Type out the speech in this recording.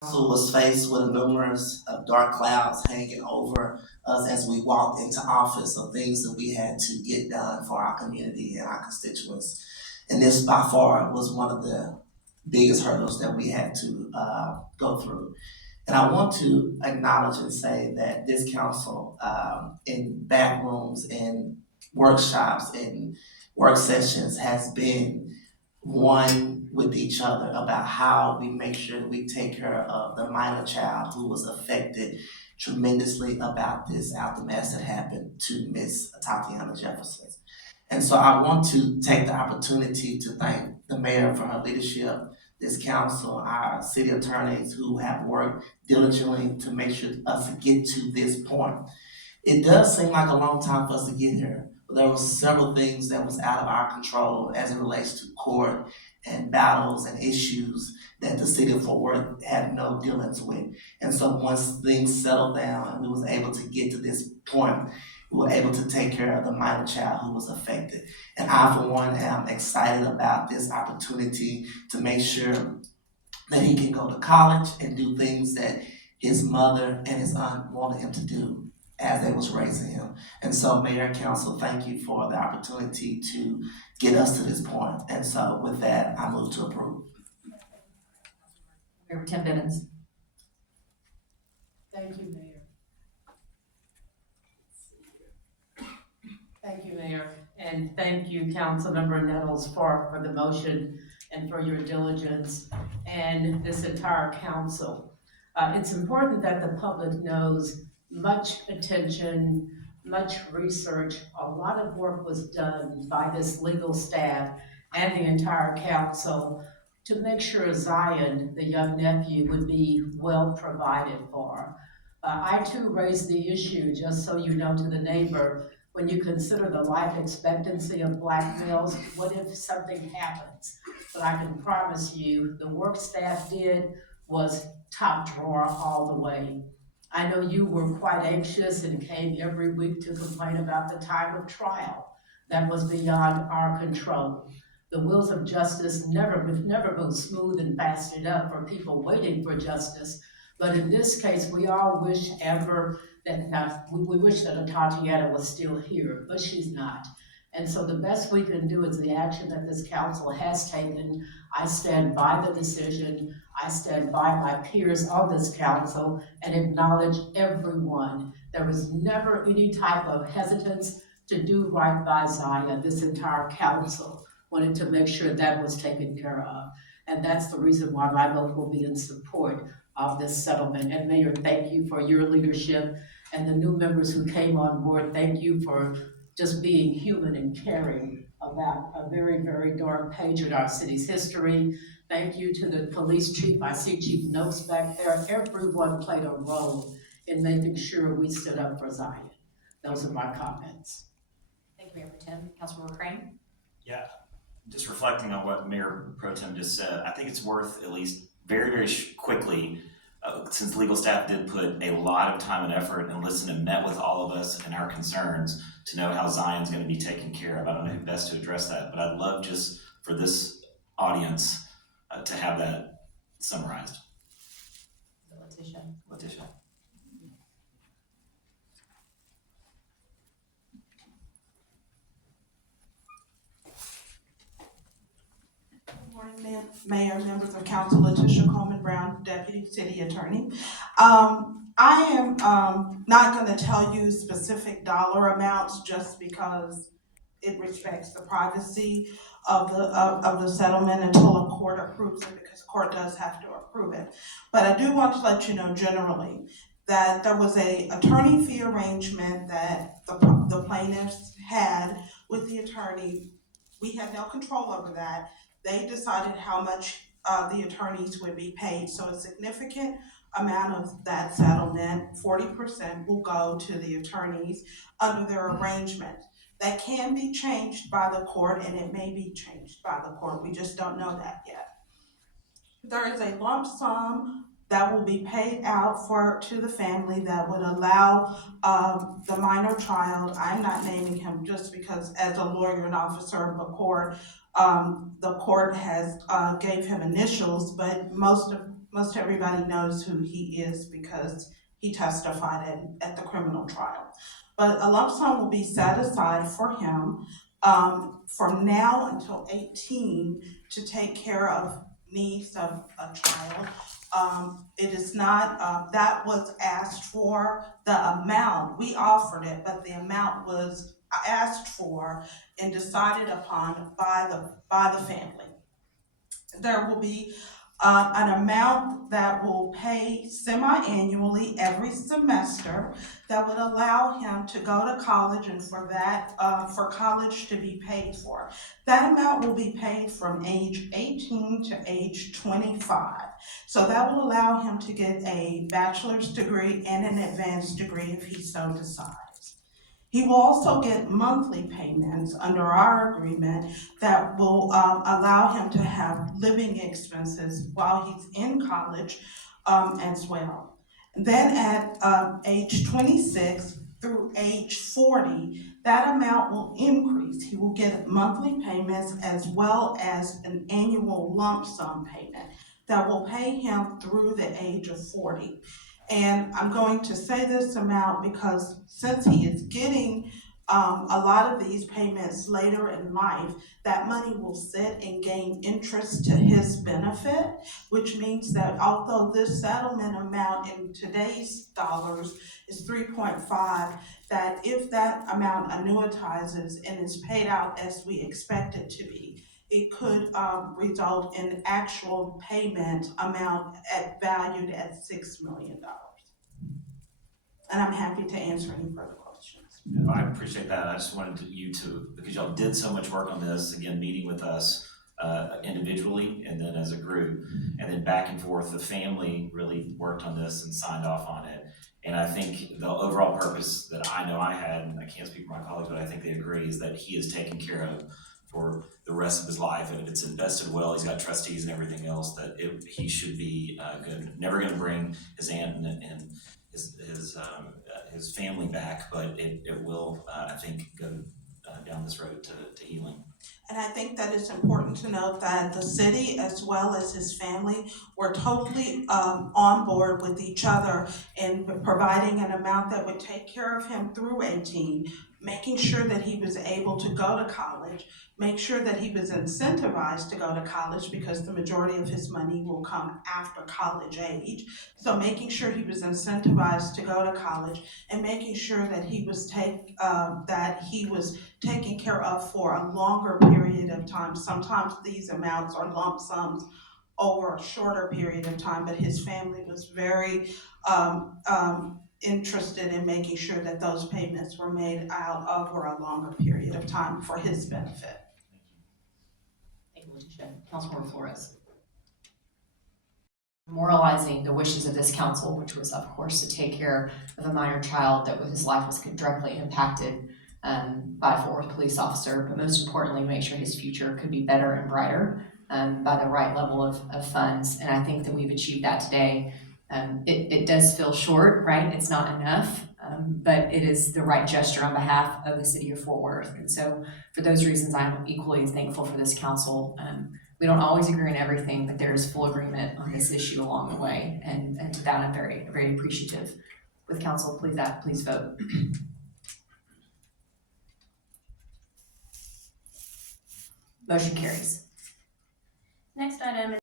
Council was faced with numerous dark clouds hanging over us as we walked into office of things that we had to get done for our community and our constituents. And this by far was one of the biggest hurdles that we had to go through. And I want to acknowledge and say that this council, in back rooms and workshops and work sessions, has been one with each other about how we make sure that we take care of the minor child who was affected tremendously about this aftermath that happened to Miss Tatiana Jefferson. And so I want to take the opportunity to thank the mayor for her leadership, this council, our city attorneys who have worked diligently to make sure us get to this point. It does seem like a long time for us to get here, but there were several things that was out of our control as it relates to court and battles and issues that the city of Fort Worth had no dealings with. And so once things settled down and we was able to get to this point, we were able to take care of the minor child who was affected. And I, for one, am excited about this opportunity to make sure that he can go to college and do things that his mother and his aunt wanted him to do as they was raising him. And so, Mayor and Council, thank you for the opportunity to get us to this point. And so with that, I move to approve. Mayor 10 minutes. Thank you, Mayor. Thank you, Mayor, and thank you, Councilmember Nettles, for the motion and for your diligence, and this entire council. It's important that the public knows much attention, much research, a lot of work was done by this legal staff and the entire council to make sure Zion, the young nephew, would be well provided for. I too raised the issue, just so you know, to the neighbor, when you consider the life expectancy of Black males, what if something happens? But I can promise you, the work staff did was top drawer all the way. I know you were quite anxious and came every week to complain about the time of trial. That was beyond our control. The wheels of justice never move smooth and fast enough for people waiting for justice. But in this case, we all wish Amber that we wish that Tatiana was still here, but she's not. And so the best we can do is the action that this council has taken. I stand by the decision. I stand by my peers on this council and acknowledge everyone. There was never any type of hesitance to do right by Zion. This entire council wanted to make sure that was taken care of. And that's the reason why my vote will be in support of this settlement. And Mayor, thank you for your leadership, and the new members who came on board, thank you for just being human and caring about a very, very dark page in our city's history. Thank you to the police chief. I see Chief Noakes back there. Everyone played a role in making sure we stood up for Zion. Those are my comments. Thank you, Mayor Pro Tem. Councilmember Crane. Yeah, just reflecting on what Mayor Pro Tem just said, I think it's worth at least very, very quickly, since legal staff did put a lot of time and effort and listened and met with all of us and our concerns, to know how Zion's going to be taken care of. I don't know who best to address that, but I'd love just for this audience to have that summarized. Letitia. Good morning, Mayor, members of council. Letitia Coleman Brown, Deputy City Attorney. I am not going to tell you specific dollar amounts just because it respects the privacy of the settlement until a court approves it, because court does have to approve it. But I do want to let you know generally that there was a attorney fee arrangement that the plaintiffs had with the attorney. We had no control over that. They decided how much the attorneys would be paid. So a significant amount of that settlement, 40%, will go to the attorneys under their arrangement. That can be changed by the court, and it may be changed by the court. We just don't know that yet. There is a lump sum that will be paid out to the family that would allow the minor child, I'm not naming him just because as a lawyer and officer of the court has gave him initials, but most of most everybody knows who he is because he testified at the criminal trial. But a lump sum will be set aside for him from now until 18 to take care of needs of a child. It is not, that was asked for, the amount, we offered it, but the amount was asked for and decided upon by the family. There will be an amount that will pay semi-annually every semester that would allow him to go to college and for that, for college to be paid for. That amount will be paid from age 18 to age 25. So that will allow him to get a bachelor's degree and an advanced degree if he so decides. He will also get monthly payments under our agreement that will allow him to have living expenses while he's in college as well. Then at age 26 through age 40, that amount will increase. He will get monthly payments as well as an annual lump sum payment that will pay him through the age of 40. And I'm going to say this amount because since he is getting a lot of these payments later in life, that money will sit and gain interest to his benefit, which means that although this settlement amount in today's dollars is 3.5, that if that amount annuitizes and is paid out as we expect it to be, it could result in actual payment amount valued at $6 million. And I'm happy to answer any further questions. I appreciate that. I just wanted you to, because y'all did so much work on this, again, meeting with us individually and then as a group, and then back and forth, the family really worked on this and signed off on it. And I think the overall purpose that I know I had, and I can't speak for my colleagues, but I think they agree, is that he is taken care of for the rest of his life, and if it's invested well, he's got trustees and everything else, that he should be good. Never going to bring his aunt and his family back, but it will, I think, go down this road to healing. And I think that it's important to note that the city, as well as his family, were totally on board with each other in providing an amount that would take care of him through 18, making sure that he was able to go to college, make sure that he was incentivized to go to college because the majority of his money will come after college age. So making sure he was incentivized to go to college and making sure that he was taken care of for a longer period of time. Sometimes these amounts are lump sums over a shorter period of time, but his family was very interested in making sure that those payments were made out over a longer period of time for his benefit. Thank you, Letitia. Councilmember Flores. Memorializing the wishes of this council, which was, of course, to take care of a minor child that his life was directly impacted by a Fort Worth police officer, but most importantly, make sure his future could be better and brighter by the right level of funds. And I think that we've achieved that today. It does feel short, right? It's not enough, but it is the right gesture on behalf of the city of Fort Worth. And so for those reasons, I'm equally thankful for this council. We don't always agree on everything, but there is full agreement on this issue along the way. And to that, I'm very, very appreciative. With council, please vote. Motion carries. Next item is